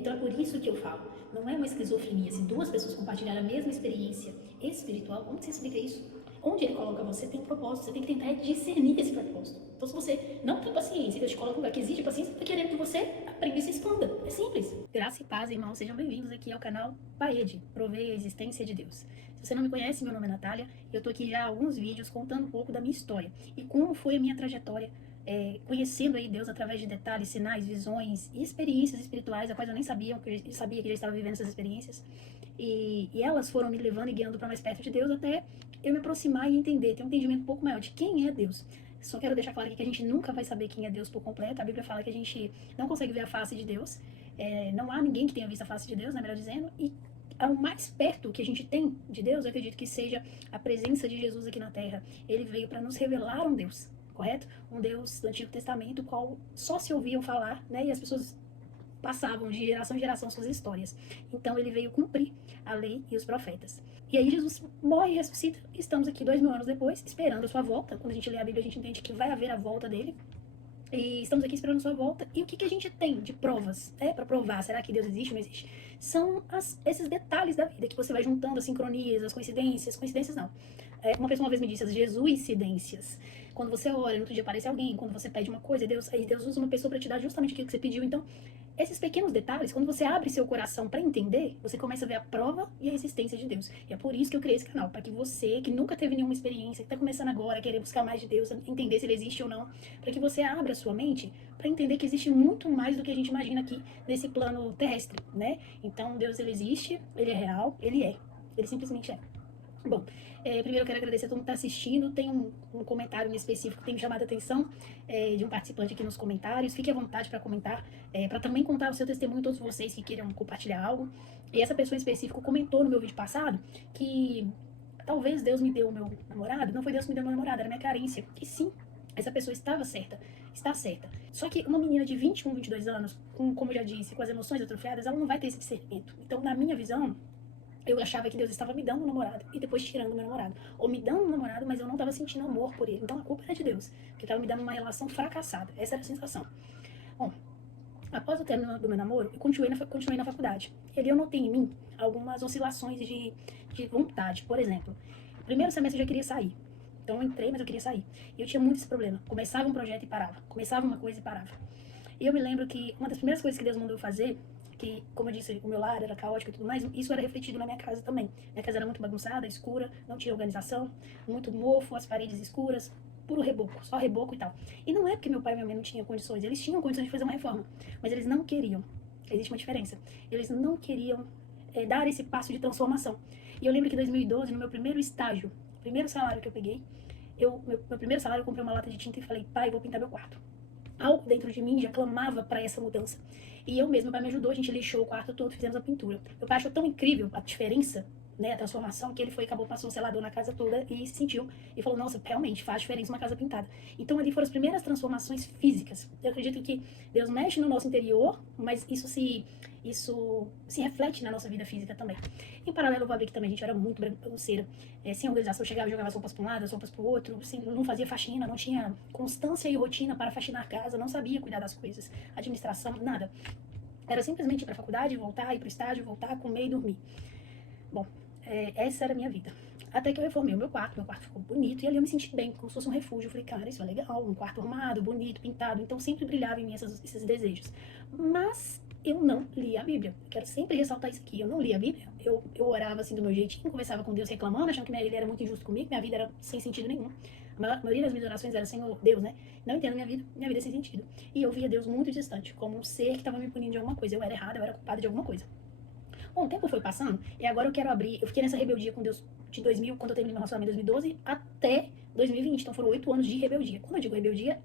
Então é por isso que eu falo, não é uma esquizofrenia. Se duas pessoas compartilharem a mesma experiência espiritual, como você explica isso? Onde ele coloca você tem um propósito, você tem que tentar discernir esse propósito. Então se você não tem paciência, Deus te coloca um lugar que exige paciência, ele está querendo que você aprenda e se expanda. É simples. Graça e paz, irmãos, sejam bem-vindos aqui ao canal Paede, Provei a Existência de Deus. Se você não me conhece, meu nome é Natália, e eu tô aqui já há alguns vídeos contando um pouco da minha história e como foi a minha trajetória conhecendo aí Deus através de detalhes, sinais, visões e experiências espirituais, a quais eu nem sabia, porque eu sabia que já estava vivendo essas experiências. E elas foram me levando e guiando para mais perto de Deus até eu me aproximar e entender, ter um entendimento um pouco maior de quem é Deus. Só quero deixar claro aqui que a gente nunca vai saber quem é Deus por completo. A Bíblia fala que a gente não consegue ver a face de Deus. Não há ninguém que tenha visto a face de Deus, né, melhor dizendo. E ao mais perto que a gente tem de Deus, eu acredito que seja a presença de Jesus aqui na Terra. Ele veio para nos revelar um Deus, correto? Um Deus do Antigo Testamento, qual só se ouviam falar, né? E as pessoas passavam de geração em geração suas histórias. Então ele veio cumprir a lei e os profetas. E aí Jesus morre e ressuscita. E estamos aqui 2000 anos depois, esperando a sua volta. Quando a gente lê a Bíblia, a gente entende que vai haver a volta dele. E estamos aqui esperando a sua volta. E o que a gente tem de provas, para provar? Será que Deus existe ou não existe? São esses detalhes da vida que você vai juntando, as sincronias, as coincidências. Coincidências não. Uma pessoa uma vez me disse as Jesuicidências. Quando você ora, no outro dia aparece alguém. Quando você pede uma coisa, aí Deus usa uma pessoa para te dar justamente aquilo que você pediu. Então, esses pequenos detalhes, quando você abre seu coração para entender, você começa a ver a prova e a existência de Deus. E é por isso que eu criei esse canal, para que você, que nunca teve nenhuma experiência, que está começando agora a querer buscar mais de Deus, entender se ele existe ou não, para que você abra a sua mente para entender que existe muito mais do que a gente imagina aqui nesse plano terrestre, né? Então, Deus, ele existe, ele é real, ele simplesmente é. Bom, primeiro eu quero agradecer a todo mundo que está assistindo. Tem um comentário específico que tem me chamado a atenção de um participante aqui nos comentários. Fique à vontade para comentar, para também contar o seu testemunho, todos vocês que queiram compartilhar algo. E essa pessoa em específico comentou no meu vídeo passado que talvez Deus me deu o meu namorado. Não foi Deus que me deu o meu namorado, era minha carência. E sim, essa pessoa estava certa, está certa. Só que uma menina de 21, 22 anos, como eu já disse, com as emoções atrofiadas, ela não vai ter esse discernimento. Então, na minha visão, eu achava que Deus estava me dando um namorado e depois tirando meu namorado. Ou me dando um namorado, mas eu não estava sentindo amor por ele. Então a culpa era de Deus, que estava me dando uma relação fracassada. Essa era a sensação. Bom, após o término do meu namoro, eu continuei na faculdade. E ali eu notei em mim algumas oscilações de vontade. Por exemplo, no primeiro semestre eu já queria sair. Então eu entrei, mas eu queria sair. E eu tinha muito esse problema. Começava um projeto e parava. Começava uma coisa e parava. E eu me lembro que uma das primeiras coisas que Deus mandou eu fazer, que, como eu disse, o meu lar era caótico e tudo mais, isso era refletido na minha casa também. Minha casa era muito bagunçada, escura, não tinha organização, muito mofo, as paredes escuras, puro reboco, só reboco e tal. E não é porque meu pai e minha mãe não tinham condições, eles tinham condições de fazer uma reforma, mas eles não queriam. Existe uma diferença. Eles não queriam dar esse passo de transformação. E eu lembro que em 2012, no meu primeiro estágio, primeiro salário que eu peguei, meu primeiro salário eu comprei uma lata de tinta e falei, pai, vou pintar meu quarto. Algo dentro de mim já clamava para essa mudança. E eu mesmo, meu pai me ajudou, a gente lixou o quarto todo, fizemos a pintura. Meu pai achou tão incrível a diferença, né, a transformação, que ele acabou passando um selador na casa toda e sentiu. E falou, nossa, realmente faz diferença uma casa pintada. Então ali foram as primeiras transformações físicas. Eu acredito que Deus mexe no nosso interior, mas isso se reflete na nossa vida física também. Em paralelo, eu vou abrir que também a gente era muito bagunceira, sem organização, eu chegava e jogava as roupas para um lado, as roupas para o outro, assim, não fazia faxina, não tinha constância e rotina para faxinar a casa, não sabia cuidar das coisas, administração, nada. Era simplesmente ir para a faculdade, voltar, ir para o estádio, voltar, comer e dormir. Bom, essa era a minha vida. Até que eu reformei o meu quarto ficou bonito, e ali eu me senti bem, como se fosse um refúgio. Eu falei, cara, isso é legal, um quarto arrumado, bonito, pintado, então sempre brilhava em mim esses desejos. Mas eu não lia a Bíblia. Quero sempre ressaltar isso aqui, eu não lia a Bíblia, eu orava assim do meu jeitinho, conversava com Deus reclamando, achando que ele era muito injusto comigo, minha vida era sem sentido nenhum. A maioria das minhas orações era, Senhor, Deus, né? Não entendo minha vida é sem sentido. E eu via Deus muito distante, como um ser que estava me punindo de alguma coisa. Eu era errada, eu era culpada de alguma coisa. Bom, o tempo foi passando e agora eu quero abrir. Eu fiquei nessa rebeldia com Deus de 2000, quando eu terminei meu relacionamento em 2012, até 2020. Então foram 8 anos de rebeldia. Quando eu digo rebeldia,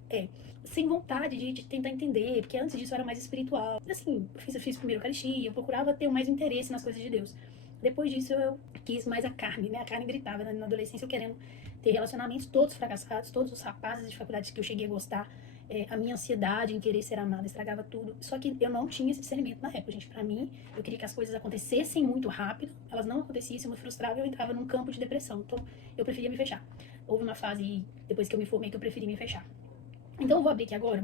sem vontade de tentar entender, porque antes disso eu era mais espiritual. Assim, eu fiz primeiro Eucaristia, eu procurava ter mais interesse nas coisas de Deus. Depois disso eu quis mais a carne, né? A carne gritava na adolescência, eu querendo ter relacionamentos todos fracassados, todos os rapazes de faculdade que eu cheguei a gostar. A minha ansiedade em querer ser amada estragava tudo. Só que eu não tinha esse discernimento na época, gente. Pra mim, eu queria que as coisas acontecessem muito rápido, elas não aconteciam, eu me frustrava e eu entrava num campo de depressão. Então, eu preferia me fechar. Houve uma fase, depois que eu me formei, que eu preferi me fechar. Então eu vou abrir aqui agora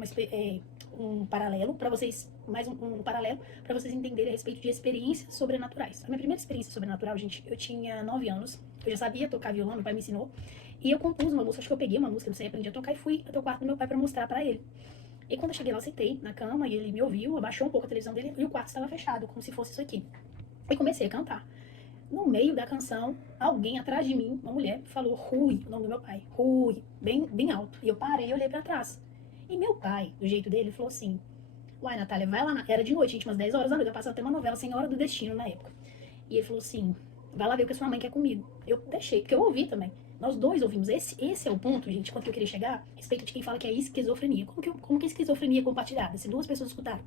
um paralelo para vocês, um paralelo para vocês entenderem a respeito de experiências sobrenaturais. A minha primeira experiência sobrenatural, gente, eu tinha 9 anos, eu já sabia tocar violão, meu pai me ensinou, e eu compus uma música, acho que eu peguei uma música, não sei, aprendi a tocar e fui até o quarto do meu pai para mostrar para ele. E quando eu cheguei lá, eu sentei na cama e ele me ouviu, abaixou um pouco a televisão dele e o quarto estava fechado, como se fosse isso aqui. E comecei a cantar. No meio da canção, alguém atrás de mim, uma mulher, falou Rui, o nome do meu pai, Rui, bem alto. E eu parei e olhei para trás. E meu pai, do jeito dele, falou assim: Uai, Natália, vai lá. Era de noite, gente, umas 10 horas da noite. Eu passava até uma novela Senhora do Destino na época. E ele falou assim: vai lá ver o que a sua mãe quer comigo. Eu deixei, porque eu ouvi também. Nós dois ouvimos. Esse é o ponto, gente, quanto que eu queria chegar, a respeito de quem fala que é esquizofrenia. Como que é esquizofrenia compartilhada? Se duas pessoas escutaram.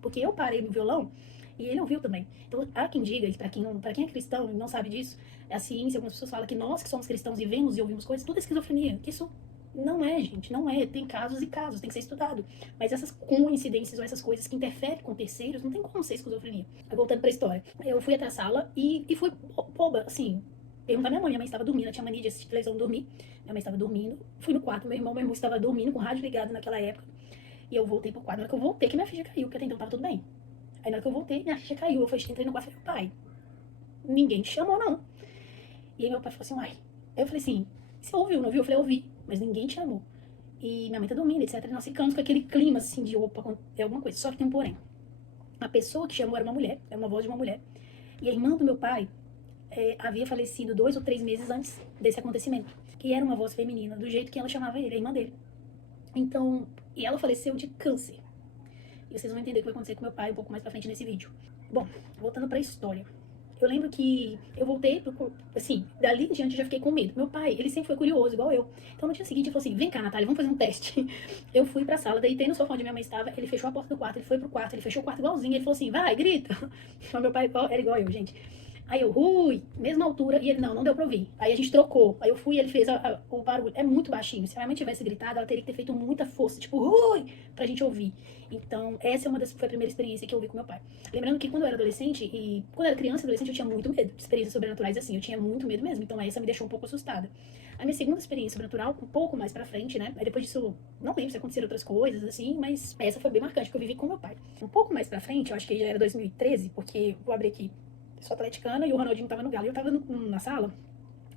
Porque eu parei no violão e ele ouviu também. Então, há quem diga, e pra quem é cristão e não sabe disso, a ciência, algumas pessoas falam que nós que somos cristãos e vemos e ouvimos coisas, tudo é esquizofrenia. Que isso não é, gente, não é. Tem casos e casos, tem que ser estudado. Mas essas coincidências ou essas coisas que interferem com terceiros, não tem como ser esquizofrenia. Voltando pra história. Eu fui até a sala e fui boba, assim, perguntar à minha mãe estava dormindo, ela tinha mania de assistir televisão dormir. Minha mãe estava dormindo. Fui no quarto, meu irmão estava dormindo com o rádio ligado naquela época. E eu voltei pro quarto. Na hora que eu voltei, que minha ficha caiu, porque até então tava tudo bem. Aí na hora que eu voltei, minha ficha caiu. Eu entrei no quarto e falei, pai, ninguém te chamou, não. E aí meu pai falou assim, uai. Aí eu falei assim, você ouviu, não ouviu? Eu falei, ouvi, mas ninguém te chamou. E minha mãe tá dormindo, etc. E nós ficamos com aquele clima, assim, de opa, é alguma coisa. Só que tem um porém. A pessoa que chamou era uma mulher, é uma voz de uma mulher. E a irmã do meu pai havia falecido 2 ou 3 meses antes desse acontecimento. Que era uma voz feminina, do jeito que ela chamava ele, a irmã dele. Então, e ela faleceu de câncer. E vocês vão entender o que vai acontecer com meu pai um pouco mais pra frente nesse vídeo. Bom, voltando pra história. Eu lembro que eu voltei, assim, dali em diante eu já fiquei com medo. Meu pai, ele sempre foi curioso, igual eu. Então no dia seguinte ele falou assim, vem cá, Natália, vamos fazer um teste. Eu fui pra sala, deitei no sofá onde minha mãe estava, ele fechou a porta do quarto, ele foi pro quarto, ele fechou o quarto igualzinho, ele falou assim, vai, grita. Meu pai era igual eu, gente. Aí eu, Rui, mesma altura, e ele, não deu pra ouvir. Aí a gente trocou, aí eu fui e ele fez o barulho, é muito baixinho. Se a minha mãe tivesse gritado, ela teria que ter feito muita força, tipo, Rui, pra gente ouvir. Então, essa foi a primeira experiência que eu ouvi com meu pai. Lembrando que quando eu era adolescente, e quando eu era criança e adolescente, eu tinha muito medo de experiências sobrenaturais assim, eu tinha muito medo mesmo, então essa me deixou um pouco assustada. A minha segunda experiência sobrenatural, um pouco mais pra frente, né, aí depois disso, não lembro se aconteceram outras coisas, assim, mas essa foi bem marcante, porque eu vivi com meu pai. Um pouco mais pra frente, eu acho que já era 2013, porque, vou abrir aqui, sou atleticana e o Ronaldinho tava no Galo, e eu tava na sala,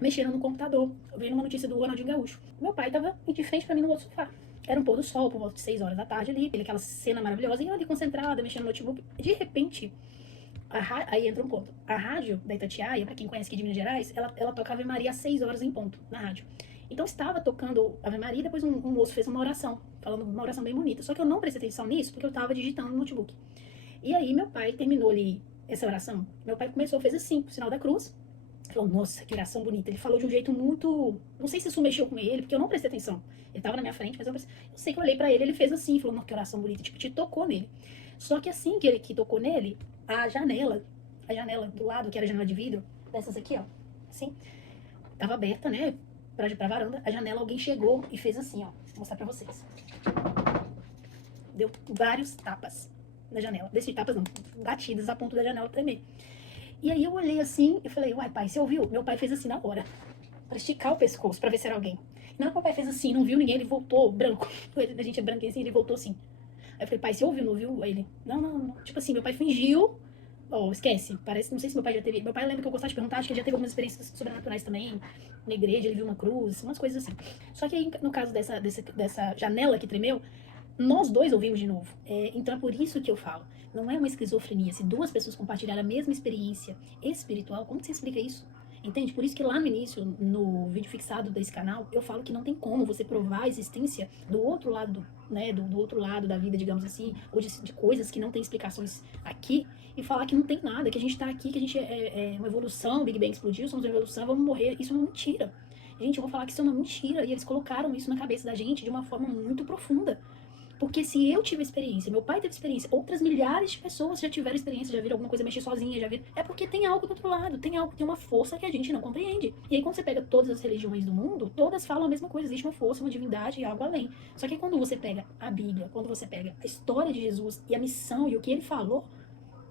mexendo no computador, vendo uma notícia do Ronaldinho Gaúcho. Meu pai tava de frente pra mim no outro sofá. Era um pôr do sol, por volta de 6 horas da tarde ali, aquela cena maravilhosa, e eu ali concentrada, mexendo no notebook. De repente, aí entra um ponto. A rádio da Itatiaia, pra quem conhece aqui de Minas Gerais, ela toca Ave Maria às 6 horas em ponto, na rádio. Então estava tocando Ave Maria e depois um moço fez uma oração, falando uma oração bem bonita. Só que eu não prestei atenção nisso porque eu tava digitando no notebook. E aí meu pai terminou ali essa oração. Meu pai começou, fez assim, o sinal da cruz. Falou, nossa, que oração bonita. Ele falou de um jeito muito... Não sei se isso mexeu com ele, porque eu não prestei atenção. Ele tava na minha frente, mas eu sei que eu olhei pra ele, ele fez assim, falou, nossa, que oração bonita. Tipo, te tocou nele. Só que assim que ele tocou nele, a janela do lado, que era a janela de vidro, dessas aqui, ó, assim, tava aberta, né, pra varanda. A janela, alguém chegou e fez assim, ó. Vou mostrar pra vocês. Deu vários tapas na janela. Desses tapas não, batidas a ponto da janela tremer. E aí eu olhei assim e falei, uai, pai, você ouviu? Meu pai fez assim na hora, pra esticar o pescoço, pra ver se era alguém. E na hora que meu pai fez assim, não viu ninguém, ele voltou branco. A gente é branquinho assim, ele voltou assim. Aí eu falei, pai, você ouviu, não ouviu? Aí ele, não. Tipo assim, meu pai fingiu. Oh, esquece, parece, não sei se meu pai já teve. Meu pai lembra que eu gostava de perguntar, acho que ele já teve algumas experiências sobrenaturais também. Na igreja, ele viu uma cruz, umas coisas assim. Só que aí, no caso dessa janela que tremeu, nós dois ouvimos de novo. Então é por isso que eu falo. Não é uma esquizofrenia. Se duas pessoas compartilharem a mesma experiência espiritual, como você explica isso? Entende? Por isso que lá no início, no vídeo fixado desse canal, eu falo que não tem como você provar a existência do outro lado, né, do outro lado da vida, digamos assim, ou de coisas que não tem explicações aqui, e falar que não tem nada, que a gente tá aqui, que a gente é uma evolução, o Big Bang explodiu, somos uma evolução, vamos morrer. Isso é uma mentira. Gente, eu vou falar que isso é uma mentira, e eles colocaram isso na cabeça da gente de uma forma muito profunda. Porque se eu tive experiência, meu pai teve experiência, outras milhares de pessoas já tiveram experiência, já viram alguma coisa mexer sozinha, já viram. É porque tem algo do outro lado, tem algo, tem uma força que a gente não compreende. E aí quando você pega todas as religiões do mundo, todas falam a mesma coisa, existe uma força, uma divindade e algo além. Só que quando você pega a Bíblia, quando você pega a história de Jesus e a missão e o que ele falou,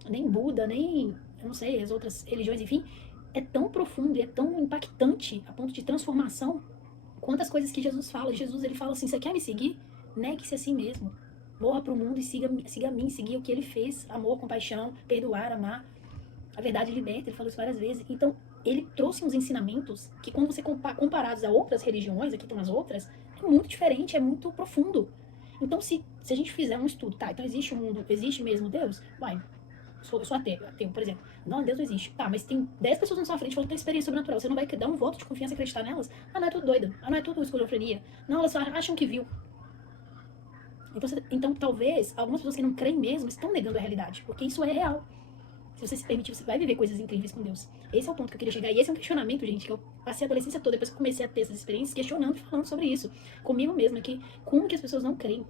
nem Buda, nem, eu não sei, as outras religiões, enfim, é tão profundo e é tão impactante a ponto de transformação quanto as coisas que Jesus fala. Jesus, ele fala assim, você quer me seguir? Negue-se a si mesmo. Morra pro mundo e siga a mim, seguir o que ele fez. Amor, compaixão, perdoar, amar. A verdade liberta, ele falou isso várias vezes. Então, ele trouxe uns ensinamentos que, quando você comparados a outras religiões, aqui estão as outras, é muito diferente, é muito profundo. Então, se a gente fizer um estudo, tá, então existe um mundo, existe mesmo Deus? Vai, eu sou ateu, por exemplo. Não, Deus não existe. Tá, mas tem 10 pessoas na sua frente falando que tem experiência sobrenatural. Você não vai dar um voto de confiança e acreditar nelas? Ah, não é tudo doido. Ah, não é tudo esquizofrenia. Não, elas só acham que viu. Então, talvez, algumas pessoas que não creem mesmo estão negando a realidade, porque isso é real. Se você se permitir, você vai viver coisas incríveis com Deus. Esse é o ponto que eu queria chegar. E esse é um questionamento, gente, que eu passei a adolescência toda, depois que eu comecei a ter essas experiências, questionando e falando sobre isso. Comigo mesma, que como que as pessoas não creem.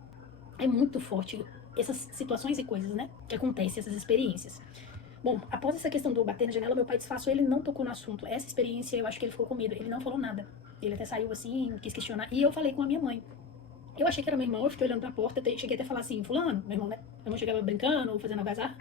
É muito forte essas situações e coisas, né, que acontecem, essas experiências. Bom, após essa questão do bater na janela, meu pai disfarçou, ele não tocou no assunto. Essa experiência, eu acho que ele ficou com medo. Ele não falou nada. Ele até saiu assim, quis questionar. E eu falei com a minha mãe. Eu achei que era meu irmão, eu fiquei olhando pra porta, cheguei até a falar assim, fulano, meu irmão, né? Meu irmão chegava brincando ou fazendo algazarra.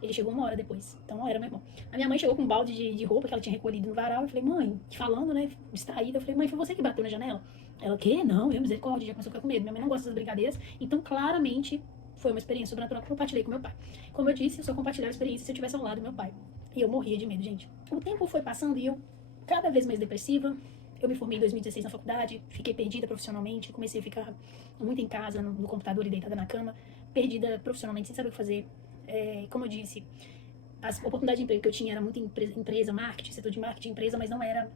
Ele chegou 1 hora depois, então não era meu irmão. A minha mãe chegou com um balde de roupa que ela tinha recolhido no varal. Eu falei, mãe, falando, né, distraída. Eu falei, mãe, foi você que bateu na janela? Ela, o quê? Não, eu, misericórdia, já começou a ficar com medo. Minha mãe não gosta dessas brincadeiras. Então, claramente, foi uma experiência sobrenatural que eu compartilhei com meu pai. Como eu disse, eu só compartilhava a experiência se eu estivesse ao lado do meu pai. E eu morria de medo, gente. O tempo foi passando e eu, cada vez mais depressiva. Eu me formei em 2016 na faculdade, fiquei perdida profissionalmente, comecei a ficar muito em casa, no computador e deitada na cama, perdida profissionalmente, sem saber o que fazer. Como eu disse, as oportunidades de emprego que eu tinha era muito empresa, marketing, setor de marketing, empresa, mas não era...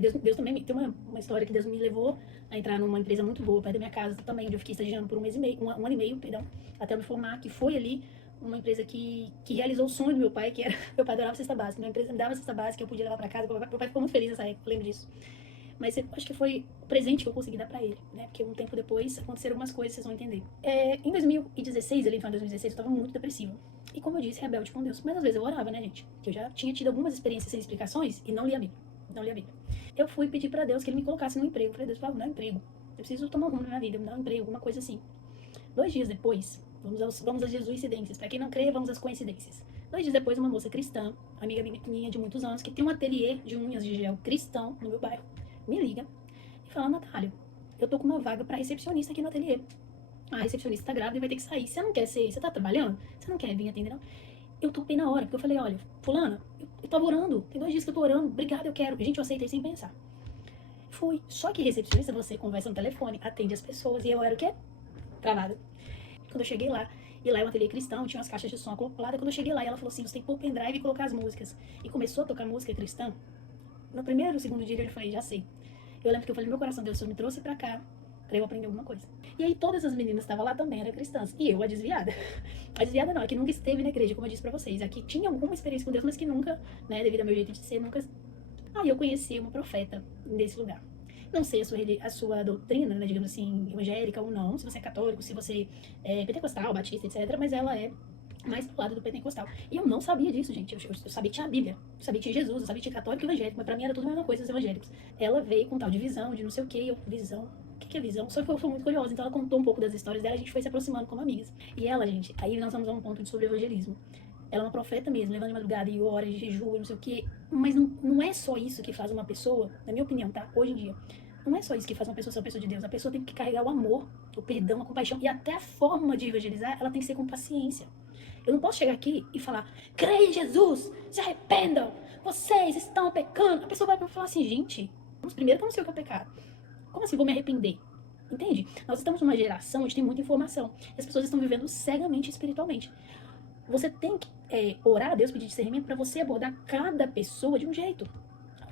Deus também tem uma história que Deus me levou a entrar numa empresa muito boa, perto da minha casa também, onde eu fiquei estagiando por 1 ano e meio, perdão, até eu me formar, que foi ali uma empresa que realizou o sonho do meu pai, que era... Meu pai adorava cesta básica, minha empresa me dava cesta básica, eu podia levar pra casa, meu pai ficou muito feliz nessa época, eu lembro disso. Mas eu acho que foi o presente que eu consegui dar pra ele, né? Porque um tempo depois aconteceram algumas coisas, vocês vão entender. Em 2016, ele foi em 2016, eu tava muito depressiva. E como eu disse, rebelde com Deus. Mas às vezes eu orava, né, gente? Porque eu já tinha tido algumas experiências sem explicações e não li a Bíblia. Não li a Bíblia. Eu fui pedir pra Deus que ele me colocasse no emprego. Eu falei, Deus, me dá um emprego. Eu preciso tomar um rumo na minha vida, me dá um emprego, alguma coisa assim. 2 dias depois, vamos às jesuicidências. Pra quem não crê, vamos às coincidências. 2 dias depois, uma moça cristã, amiga minha de muitos anos, que tem um ateliê de unhas de gel cristão no meu bairro, me liga e fala, Natália, eu tô com uma vaga pra recepcionista aqui no ateliê. A recepcionista tá grávida e vai ter que sair. Você não quer ser, você tá trabalhando? Você não quer vir atender, não? Eu topei na hora, porque eu falei, olha, fulana, eu tava orando, tem 2 dias que eu tô orando, obrigada, eu quero. Gente, eu aceitei sem pensar. Fui. Só que recepcionista, você conversa no telefone, atende as pessoas, e eu era o quê? Travada. Quando eu cheguei lá, e lá é um ateliê cristão, tinha umas caixas de som acopladas, quando eu cheguei lá, ela falou assim, você tem que pôr o pendrive e colocar as músicas. E começou a tocar música cristã. No primeiro ou segundo dia, eu falei, já sei. Eu lembro que eu falei, meu coração, Deus, o Senhor me trouxe pra cá, pra eu aprender alguma coisa. E aí todas as meninas que estavam lá também eram cristãs. E eu, a desviada. A desviada não, é que nunca esteve na igreja, como eu disse pra vocês. Aqui tinha alguma experiência com Deus, mas que nunca, né, devido ao meu jeito de ser, nunca... Aí eu conheci uma profeta nesse lugar. Não sei a sua doutrina, né, digamos assim, evangélica ou não, se você é católico, se você é pentecostal, batista, etc. Mas ela é mais pro lado do pentecostal. E eu não sabia disso, gente. Eu sabia que tinha a Bíblia, eu sabia que tinha Jesus, eu sabia que tinha católico e evangélico, mas pra mim era tudo a mesma coisa, os evangélicos. Ela veio com tal de visão, de não sei o que, visão. O que é visão? Só que eu fui muito curiosa, então ela contou um pouco das histórias dela, a gente foi se aproximando como amigas. E ela, gente, aí nós vamos a um ponto sobre evangelismo. Ela é uma profeta mesmo, levando de madrugada e hora de jejum e não sei o que. Mas não é só isso que faz uma pessoa, na minha opinião, tá? Hoje em dia. Não é só isso que faz uma pessoa ser uma pessoa de Deus. A pessoa tem que carregar o amor, o perdão, a compaixão. E até a forma de evangelizar, ela tem que ser com paciência. Eu não posso chegar aqui e falar, creia em Jesus, se arrependam, vocês estão pecando. A pessoa vai falar assim, gente, primeiro que eu não sei o que é pecado. Como assim vou me arrepender? Entende? Nós estamos numa geração onde tem muita informação. E as pessoas estão vivendo cegamente espiritualmente. Você tem que orar a Deus, pedir discernimento para você abordar cada pessoa de um jeito.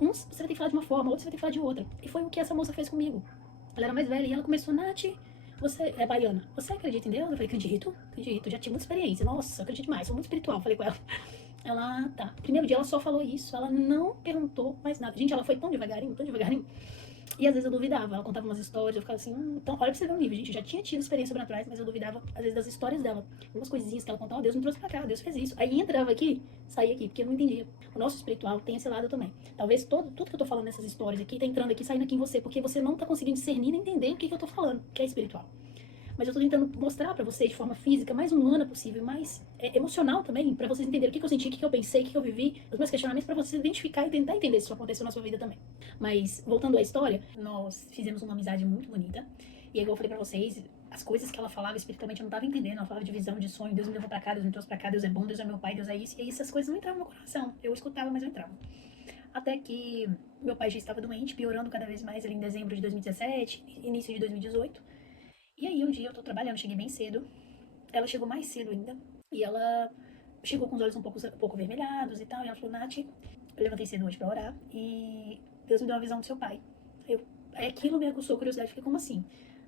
Uns você vai ter que falar de uma forma, outros você vai ter que falar de outra. E foi o que essa moça fez comigo. Ela era mais velha e ela começou, Nath, você é baiana, você acredita em Deus? Eu falei, acredito, já tive muita experiência. Nossa, acredito demais, sou muito espiritual, falei com ela. Ela, tá. Primeiro dia ela só falou isso, ela não perguntou mais nada. Gente, ela foi tão devagarinho, tão devagarinho. E às vezes eu duvidava, ela contava umas histórias, eu ficava assim, então, olha pra você ver o nível, gente, eu já tinha tido experiência sobrenaturais, mas eu duvidava, às vezes, das histórias dela. Algumas coisinhas que ela contava, Deus me trouxe pra cá, Deus fez isso. Aí entrava aqui, saía aqui, porque eu não entendia. O nosso espiritual tem esse lado também. Talvez tudo que eu tô falando nessas histórias aqui, tá entrando aqui, saindo aqui em você, porque você não tá conseguindo discernir e entender o que eu tô falando, que é espiritual. Mas eu tô tentando mostrar pra vocês de forma física, mais humana possível, mais emocional também, pra vocês entenderem o que eu senti, o que eu pensei, o que eu vivi, os meus questionamentos, pra vocês identificar e tentar entender se isso aconteceu na sua vida também. Mas, voltando à história, nós fizemos uma amizade muito bonita. E igual eu falei pra vocês, as coisas que ela falava espiritualmente eu não tava entendendo. Ela falava de visão, de sonho, Deus me levou pra cá, Deus me trouxe pra cá, Deus é bom, Deus é meu pai, Deus é isso. E aí essas coisas não entravam no meu coração. Eu escutava, mas não entrava. Até que meu pai já estava doente, piorando cada vez mais ali em dezembro de 2017, início de 2018. E aí um dia eu tô trabalhando, cheguei bem cedo. Ela chegou mais cedo ainda. E ela chegou com os olhos um pouco avermelhados e tal. E ela falou, Nath, eu levantei cedo hoje pra orar e Deus me deu uma visão do seu pai. Aí aquilo me aguçou a curiosidade, fiquei, como assim?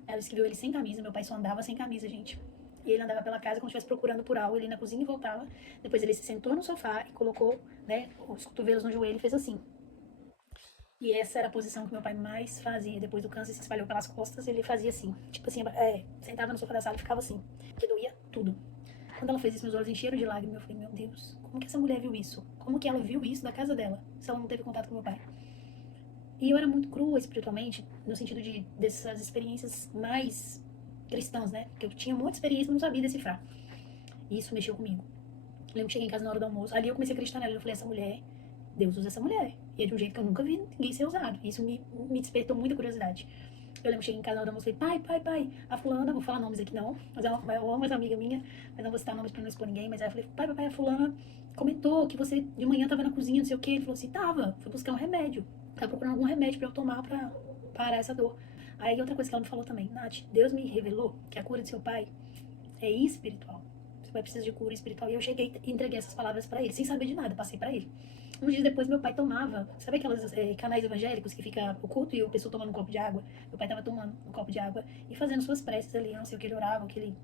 Ela disse que viu ele sem camisa, meu pai só andava sem camisa, gente. E ele andava pela casa como se estivesse procurando por algo, ele ia na cozinha e voltava. Depois ele se sentou no sofá e colocou, né, os cotovelos no joelho e fez assim. E essa era a posição que meu pai mais fazia. Depois do câncer se espalhou pelas costas, ele fazia assim. Tipo assim, sentava no sofá da sala e ficava assim. Que doía tudo. Quando ela fez isso, meus olhos encheram de lágrimas. Eu falei, meu Deus, como que essa mulher viu isso? Como que ela viu isso da casa dela, se ela não teve contato com meu pai? E eu era muito crua espiritualmente, no sentido dessas experiências mais cristãs, né? Porque eu tinha muita experiência, mas não sabia decifrar. E isso mexeu comigo. Eu lembro que cheguei em casa na hora do almoço, ali eu comecei a acreditar nela. Eu falei, essa mulher, Deus usa essa mulher. E é de um jeito que eu nunca vi ninguém ser usado. Isso me despertou muita curiosidade. Eu lembro que cheguei em casa na hora do almoço e falei, pai, a fulana, vou falar nomes aqui não, mas eu amo essa amiga minha, mas não vou citar nomes pra não expor ninguém, mas aí eu falei, pai, a fulana comentou que você de manhã tava na cozinha, não sei o que. Ele falou assim, tava, fui buscar um remédio. Tava procurando algum remédio pra eu tomar pra parar essa dor. Aí outra coisa que ela me falou também, Nath, Deus me revelou que a cura de seu pai é espiritual. Seu pai precisa de cura espiritual. E eu cheguei e entreguei essas palavras pra ele, sem saber de nada, passei pra ele. Uns dias depois, meu pai tomava, sabe aquelas canais evangélicos que fica o culto e o pessoal tomando um copo de água? Meu pai tava tomando um copo de água e fazendo suas preces ali. Eu não sei o que ele orava, o que ele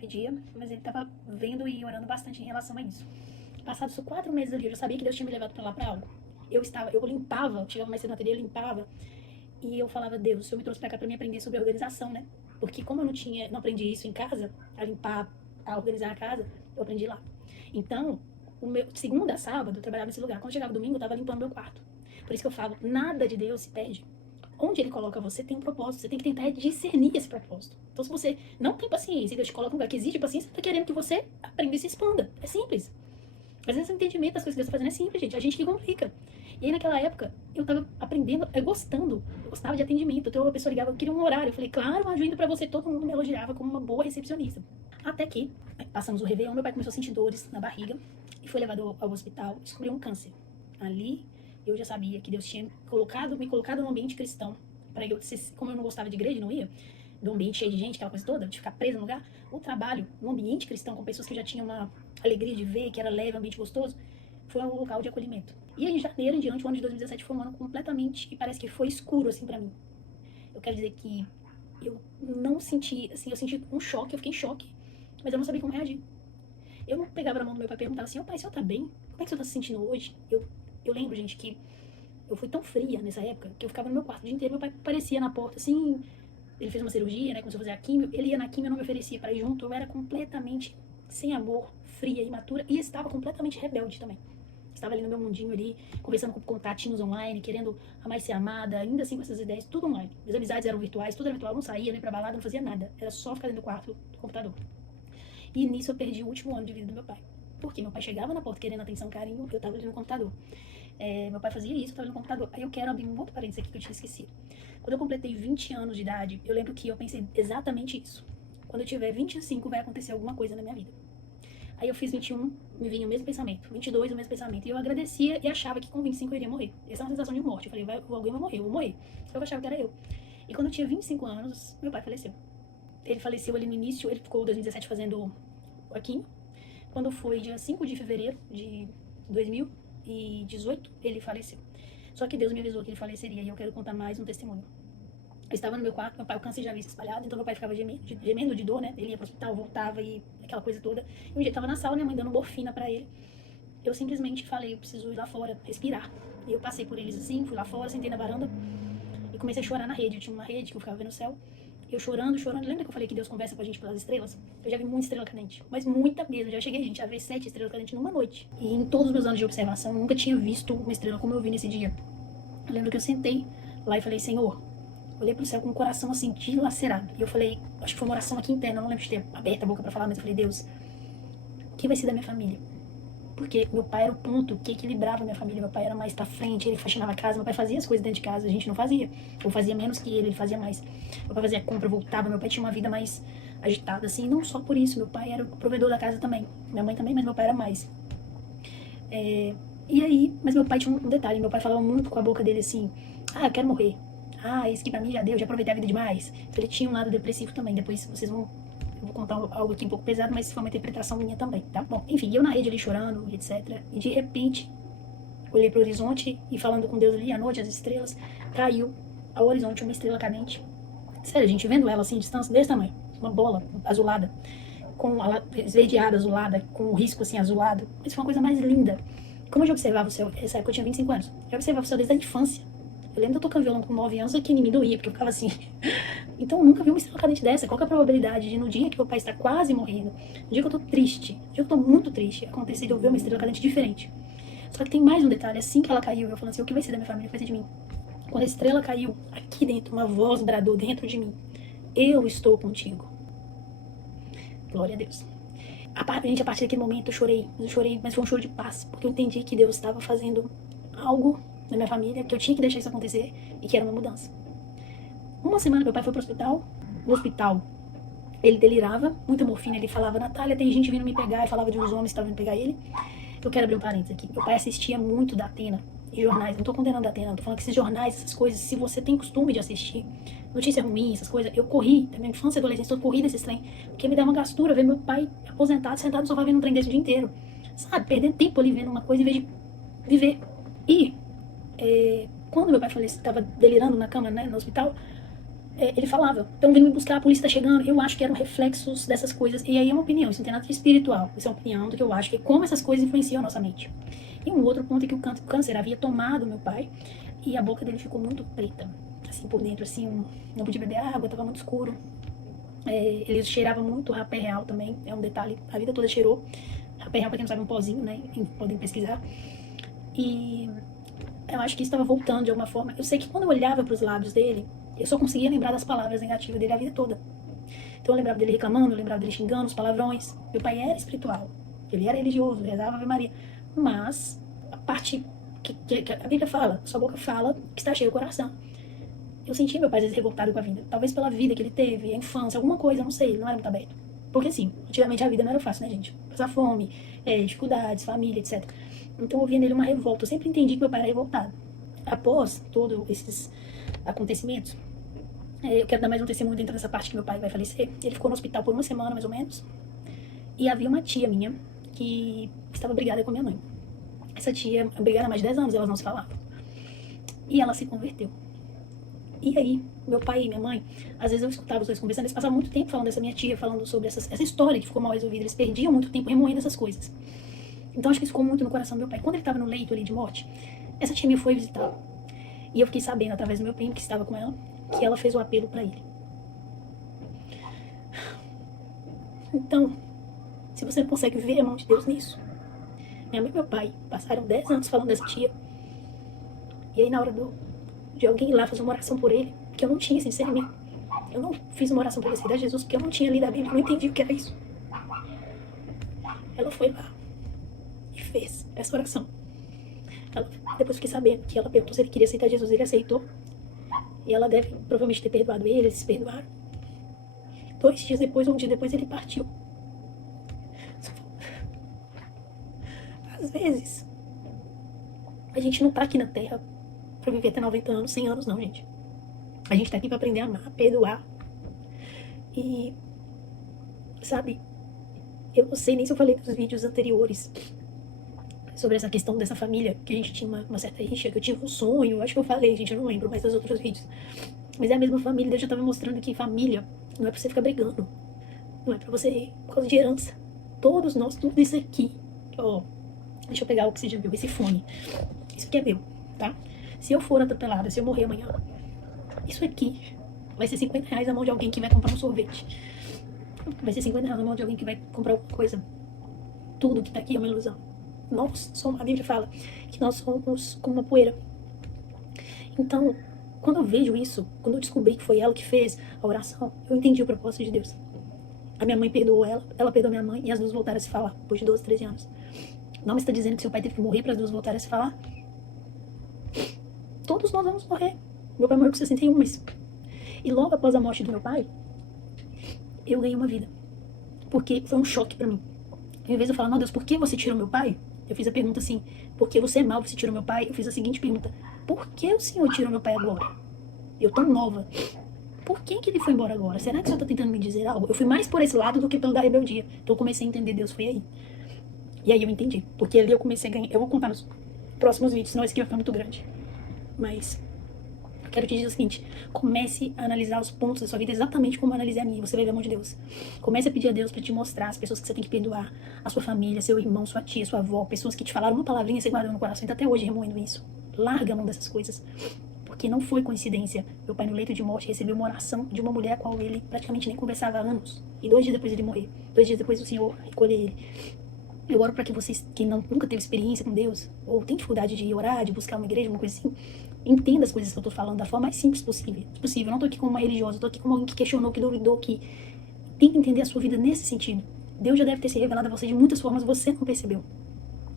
pedia, mas ele tava vendo e orando bastante em relação a isso. Passados 4 meses ali, eu já sabia que Deus tinha me levado pra lá pra algo. Eu limpava, chegava mais cedo na ateliê, eu limpava, e eu falava, Deus, o Senhor me trouxe pra cá pra me aprender sobre organização, né? Porque como eu não aprendi isso em casa, a limpar, a organizar a casa, eu aprendi lá. Então, segunda a sábado, eu trabalhava nesse lugar. Quando chegava domingo, eu tava limpando meu quarto. Por isso que eu falo, nada de Deus se perde. Onde ele coloca você tem um propósito, você tem que tentar discernir esse propósito. Então, se você não tem paciência e Deus te coloca um lugar que exige paciência, ele tá querendo que você aprenda e se expanda. É simples. Às vezes o entendimento das coisas que Deus tá fazendo é simples, gente. A gente que complica. E aí, naquela época, eu tava aprendendo, gostando. Eu gostava de atendimento. Então, a pessoa ligava, eu queria um horário. Eu falei, claro, ajuda pra você. Todo mundo me elogiava como uma boa recepcionista. Até que, passamos o Réveillon, meu pai começou a sentir dores na barriga e foi levado ao hospital. Descobriu um câncer. Ali, eu já sabia que Deus tinha me colocado num ambiente cristão. Para eu, como eu não gostava de igreja, não ia, do ambiente cheio de gente, aquela coisa toda, de ficar preso no lugar, o trabalho no ambiente cristão, com pessoas que já tinham uma alegria de ver, que era leve, um ambiente gostoso, foi um local de acolhimento. E aí, em janeiro em diante, o ano de 2017 foi um ano completamente, e parece que foi escuro, assim, pra mim. Eu quero dizer que eu não senti, assim, eu senti um choque, eu fiquei em choque, mas eu não sabia como reagir. Eu não pegava na mão do meu pai e perguntava assim, ô pai, o senhor tá bem? Como é que o senhor tá se sentindo hoje? Eu lembro, gente, que eu fui tão fria nessa época, que eu ficava no meu quarto o dia inteiro, meu pai aparecia na porta, assim, ele fez uma cirurgia, né, começou a fazer a químio, ele ia na químio, eu não me oferecia para ir junto, eu era completamente sem amor, fria, imatura, e estava completamente rebelde também. Estava ali no meu mundinho ali, conversando com contatinhos online, querendo amar e ser amada, ainda assim com essas ideias, tudo online. Minhas amizades eram virtuais, tudo era virtual, eu não saía nem pra balada, não fazia nada, era só ficar dentro do quarto, do computador. E nisso eu perdi o último ano de vida do meu pai. Porque meu pai chegava na porta querendo atenção, carinho, eu tava ali no computador. Meu pai fazia isso, eu tava no computador. Aí eu quero abrir um outro parênteses aqui que eu tinha esquecido. Quando eu completei 20 anos de idade, eu lembro que eu pensei exatamente isso. Quando eu tiver 25, vai acontecer alguma coisa na minha vida. Aí eu fiz 21, me vinha o mesmo pensamento. 22, o mesmo pensamento. E eu agradecia e achava que com 25 eu iria morrer. Essa é uma sensação de morte. Eu falei, alguém vai morrer, eu vou morrer. Eu achava que era eu. E quando eu tinha 25 anos, meu pai faleceu. Ele faleceu ali no início, ele ficou em 2017 fazendo a quimio. Quando foi dia 5 de fevereiro de 2018, ele faleceu. Só que Deus me avisou que ele faleceria e eu quero contar mais um testemunho. Eu estava no meu quarto, meu pai, o câncer já havia se espalhado, então meu pai ficava gemendo de dor, né? Ele ia pro hospital, voltava e aquela coisa toda. E um dia eu tava na sala, minha mãe dando morfina pra ele. Eu simplesmente falei, eu preciso ir lá fora, respirar. E eu passei por eles assim, fui lá fora, sentei na varanda e comecei a chorar na rede. Eu tinha uma rede que eu ficava vendo o céu. Eu chorando. Lembra que eu falei que Deus conversa com a gente pelas estrelas? Eu já vi muita estrela cadente, mas muita mesmo. Já cheguei, gente, a ver 7 estrelas cadentes numa noite. E em todos os meus anos de observação, eu nunca tinha visto uma estrela como eu vi nesse dia. Eu lembro que eu sentei lá e falei, Senhor, olhei pro céu com o coração assim, dilacerado. E eu falei, acho que foi uma oração aqui interna, não lembro de ter aberto a boca pra falar, mas eu falei, Deus, o que vai ser da minha família? Porque meu pai era o ponto que equilibrava a minha família. Meu pai era mais pra frente, ele faxinava a casa, meu pai fazia as coisas dentro de casa, a gente não fazia. Eu fazia menos que ele fazia mais. Meu pai fazia compra, voltava, meu pai tinha uma vida mais agitada, assim, não só por isso, meu pai era o provedor da casa também. Minha mãe também, mas meu pai era mais. E aí, mas meu pai tinha um detalhe, meu pai falava muito com a boca dele assim, eu quero morrer. Isso aqui pra mim já deu, já aproveitei a vida demais. Então ele tinha um lado depressivo também, depois vocês vão... Eu vou contar algo aqui um pouco pesado, mas foi uma interpretação minha também, tá? Bom, enfim, eu na rede ali chorando, etc. E de repente, olhei pro horizonte e falando com Deus ali, à noite, as estrelas, caiu ao horizonte uma estrela cadente. Sério, a gente vendo ela assim, distância desse tamanho, uma bola azulada, com ela esverdeada, azulada, com o risco assim, azulado. Isso foi uma coisa mais linda. Como eu já observava o céu, nessa época eu tinha 25 anos, eu já observava o céu desde a infância. Eu lembro de eu tocando violão com 9 anos, aqui em mim doía, porque eu ficava assim. Então eu nunca vi uma estrela cadente dessa. Qual que é a probabilidade de no dia que meu pai está quase morrendo, no dia que eu tô triste, no dia que eu tô muito triste, acontecer de eu ver uma estrela cadente diferente? Só que tem mais um detalhe, assim que ela caiu, eu falando assim, o que vai ser da minha família, o que vai ser de mim? Quando a estrela caiu, aqui dentro, uma voz bradou dentro de mim, eu estou contigo. Glória a Deus. Gente, a partir daquele momento eu chorei, mas foi um choro de paz, porque eu entendi que Deus estava fazendo algo na minha família, que eu tinha que deixar isso acontecer e que era uma mudança. Uma semana meu pai foi pro hospital, no hospital ele delirava, muita morfina, ele falava, Natália, tem gente vindo me pegar, e falava de uns homens que estavam vindo pegar ele. Eu quero abrir um parênteses aqui, meu pai assistia muito da Atena, e jornais, não tô condenando a Atena, não tô falando que esses jornais, essas coisas, se você tem costume de assistir notícia ruim, essas coisas, eu corri, da minha infância e adolescência, eu corri desses trem, porque me dava uma gastura ver meu pai aposentado, sentado no sofá vendo um trem desse o dia inteiro, sabe, perdendo tempo ali vendo uma coisa em vez de viver. E quando meu pai faleceu, estava delirando na cama, né, no hospital, ele falava, estão vindo me buscar, a polícia tá chegando. Eu acho que eram reflexos dessas coisas. E aí é uma opinião, isso não tem nada de espiritual. Isso é uma opinião do que eu acho que é como essas coisas influenciam a nossa mente. E um outro ponto é que o câncer havia tomado meu pai e a boca dele ficou muito preta, assim por dentro, assim, não podia beber água, estava muito escuro. Ele cheirava muito rapé real também, é um detalhe, a vida toda cheirou. Rapé real, pra quem não sabe, é um pozinho, né? Podem pesquisar. E eu acho que isso estava voltando de alguma forma. Eu sei que quando eu olhava para os lábios dele, eu só conseguia lembrar das palavras negativas dele a vida toda. Então eu lembrava dele reclamando, eu lembrava dele xingando, os palavrões. Meu pai era espiritual, ele era religioso, rezava Ave Maria. Mas a parte que a Bíblia fala, sua boca fala, que está cheio o coração. Eu sentia meu pai às vezes revoltado com a vida. Talvez pela vida que ele teve, a infância, alguma coisa, não sei, ele não era muito aberto. Porque assim, antigamente a vida não era fácil, né, gente? Passar fome, dificuldades, família, etc. Então eu via nele uma revolta. Eu sempre entendi que meu pai era revoltado. Após todos esses acontecimentos, eu quero dar mais um testemunho dentro dessa parte que meu pai vai falecer. Ele ficou no hospital por uma semana, mais ou menos. E havia uma tia minha que estava brigada com a minha mãe. Essa tia, brigada há mais de 10 anos, elas não se falavam. E ela se converteu. E aí, meu pai e minha mãe, às vezes eu escutava os dois conversando, eles passavam muito tempo falando dessa minha tia, falando sobre essa história que ficou mal resolvida. Eles perdiam muito tempo remoendo essas coisas. Então acho que isso ficou muito no coração do meu pai. Quando ele estava no leito ali de morte, essa tia minha foi visitá-lo. E eu fiquei sabendo, através do meu primo que estava com ela, que ela fez o apelo para ele. Então, se você consegue ver a mão de Deus nisso. Minha mãe e meu pai passaram 10 anos falando dessa tia. E aí na hora de alguém ir lá fazer uma oração por ele, que eu não tinha esse discernimento. Eu não fiz uma oração para aceitar Jesus, porque eu não tinha lido a Bíblia, eu não entendi o que era isso. Ela foi lá e fez essa oração. Depois fiquei sabendo que ela perguntou se ele queria aceitar Jesus, ele aceitou. E ela deve provavelmente ter perdoado ele, eles se perdoaram. 2 dias depois, um dia depois, ele partiu. Às vezes, a gente não tá aqui na Terra pra viver até 90 anos, 100 anos, não, gente. A gente tá aqui pra aprender a amar, a perdoar. E, sabe, eu não sei nem se eu falei nos vídeos anteriores sobre essa questão dessa família, que a gente tinha uma certa rixa, que eu tinha um sonho, acho que eu falei, gente, eu não lembro mais dos outros vídeos. Mas é a mesma família, Deus já tava mostrando que família não é pra você ficar brigando, não é pra você, por causa de herança. Todos nós, tudo isso aqui, ó, deixa eu pegar o que você já viu, esse fone, isso aqui é meu, tá? Se eu for atropelada, se eu morrer amanhã, isso aqui vai ser 50 reais na mão de alguém que vai comprar um sorvete. Vai ser 50 reais na mão de alguém que vai comprar alguma coisa. Tudo que tá aqui é uma ilusão. Nós somos, a Bíblia fala que nós somos como uma poeira. Então, quando eu vejo isso, quando eu descobri que foi ela que fez a oração, eu entendi o propósito de Deus. A minha mãe perdoou ela perdoou minha mãe, e as duas voltaram a se falar, depois de 12, 13 anos. Não me está dizendo que seu pai teve que morrer para as duas voltarem a se falar? Todos nós vamos morrer. Meu pai morreu com 61, mas... E logo após a morte do meu pai, eu ganhei uma vida. Porque foi um choque para mim. Em vez de eu falar, não, Deus, por que você tirou meu pai? Eu fiz a pergunta assim, porque você é mau, você tirou meu pai? Eu fiz a seguinte pergunta, por que o Senhor tirou meu pai agora? Eu tão nova. Por que ele foi embora agora? Será que o Senhor está tentando me dizer algo? Eu fui mais por esse lado do que pelo da rebeldia. Então eu comecei a entender Deus, foi aí. E aí eu entendi. Porque ali eu comecei a ganhar. Eu vou contar nos próximos vídeos, senão esse aqui vai ficar muito grande. Mas eu quero te dizer o seguinte: comece a analisar os pontos da sua vida exatamente como eu analisei a minha. Você vai ver a mão de Deus. Comece a pedir a Deus para te mostrar as pessoas que você tem que perdoar, a sua família, seu irmão, sua tia, sua avó, pessoas que te falaram uma palavrinha e você guardou no coração e tá até hoje remoendo isso. Larga a mão dessas coisas. Porque não foi coincidência. Meu pai, no leito de morte, recebeu uma oração de uma mulher com a qual ele praticamente nem conversava há anos. E 2 dias depois ele morrer. 2 dias depois o Senhor recolher ele. Eu oro para que vocês, que nunca teve experiência com Deus, ou tem dificuldade de orar, de buscar uma igreja, uma coisa assim, entenda as coisas que eu tô falando da forma mais simples possível. Eu não tô aqui como uma religiosa, eu tô aqui como alguém que questionou, que duvidou, que tenta entender a sua vida nesse sentido. Deus já deve ter se revelado a você de muitas formas, você não percebeu.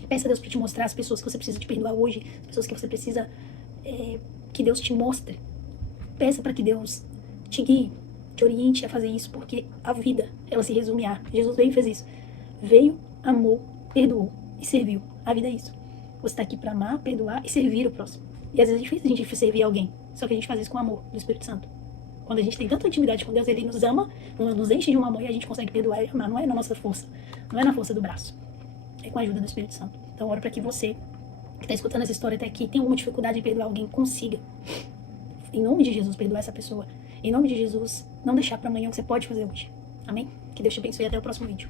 Peça a Deus para te mostrar as pessoas que você precisa te perdoar hoje, as pessoas que você precisa que Deus te mostre. Peça para que Deus te guie, te oriente a fazer isso, porque a vida, ela se resume a... Jesus veio e fez isso. Veio, amou, perdoou e serviu. A vida é isso. Você está aqui para amar, perdoar e servir o próximo. E às vezes é difícil a gente servir alguém, só que a gente faz isso com amor do Espírito Santo. Quando a gente tem tanta intimidade com Deus, Ele nos ama, nos enche de um amor e a gente consegue perdoar e amar. Não é na nossa força, não é na força do braço. É com a ajuda do Espírito Santo. Então, oro para que você, que está escutando essa história até aqui, tem alguma dificuldade em perdoar alguém, consiga. Em nome de Jesus, perdoar essa pessoa. Em nome de Jesus, não deixar para amanhã o que você pode fazer hoje. Amém? Que Deus te abençoe e até o próximo vídeo.